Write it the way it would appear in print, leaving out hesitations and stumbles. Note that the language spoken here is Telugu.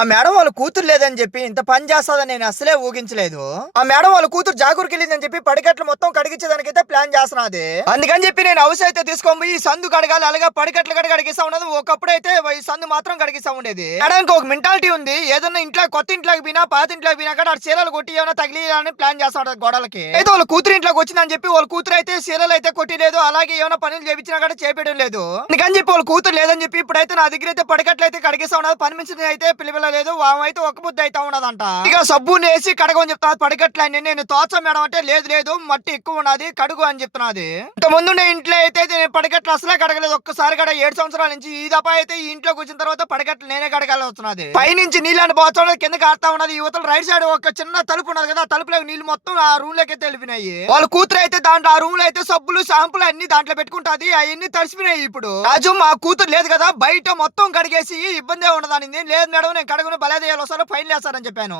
ఆ మేడం వాళ్ళ కూతురు లేదని చెప్పి ఇంత పని చేస్తాదని నేను అసలే ఊహించలేదు. ఆ మేడం వాళ్ళ కూతురు జాగూరికి వెళ్ళిందని చెప్పి పడికట్లు మొత్తం కడిగించేదానికైతే ప్లాన్ చేస్తున్నది. అందుకని చెప్పి నేను హౌస్ అయితే తీసుకొని పోయి ఈ సందు కడగాలి, అలాగే పడికట్లు కూడా కడిగిస్తా ఉన్నది. ఒకప్పుడు అయితే ఈ సందు మాత్రం కడిగిస్తా ఉండేది. మేడం ఒక మెంటాలిటీ ఉంది, ఏదన్నా ఇంట్లో కొత్త ఇంట్లోకి పోయినా పాత ఇంట్లోకి పోయినా కూడా చీరలు కొట్టి ఏమైనా తగిలియాలని ప్లాన్ చేస్తా ఉంటది గోడలకి. అయితే వాళ్ళ కూతురు ఇంట్లోకి వచ్చిందని చెప్పి వాళ్ళ కూతురు అయితే చీరలు అయితే కొట్టిలేదు, అలాగే ఏమైనా పనులు చేపించినా కూడా చేపించడం లేదు. అందుకని చెప్పి వాళ్ళ కూతురు లేదని చెప్పి ఇప్పుడైతే నా దగ్గర అయితే పడికట్లు అయితే కడిగిస్తా ఉన్నది. పని మిషన్ అయితే పిలిపిలేదు, అయితే ఒక బుద్ధి అయితే ఉన్నదంట. ఇక సబ్బుని వేసి కడగని చెప్తా పడికట్లన్నీ. నేను తోచా మేడం అంటే లేదు లేదు మట్టి ఎక్కువ ఉన్నది కడుగు అని చెప్తున్నది. ఇంత ముందు ఇంట్లో అయితే నేను పడికట్లు అసలే కడగలేదు. ఒక్కసారి కడ 7 సంవత్సరాల నుంచి. ఈ దఫా అయితే ఈ ఇంట్లోకి వచ్చిన తర్వాత పడికట్లు నేనే కడగాలి వస్తున్నది. పై నుంచి నీళ్ళని పోతా కింద కారుతా ఉన్నది. యువతల రైట్ సైడ్ ఒక చిన్న తలుపు ఉన్నది కదా, ఆ తలుపులో నీళ్ళు మొత్తం ఆ రూమ్ లోకి అయితే వెళ్ళిపోయినాయి. వాళ్ళ కూతురు అయితే దాంట్లో ఆ రూమ్ లో అయితే సబ్బులు షాంపులు అన్ని దాంట్లో పెట్టుకుంటాది. అవన్నీ తడిసిపోయినాయి. ఇప్పుడు రాజు మా కూతురు లేదు కదా, బయట మొత్తం కడిగేసి ఇబ్బంది ఉండదని. లేదు మేడం నేను కడుగును బలేదేయాలి వస్తాను ఫైన్ వేస్తారని చెప్పాను.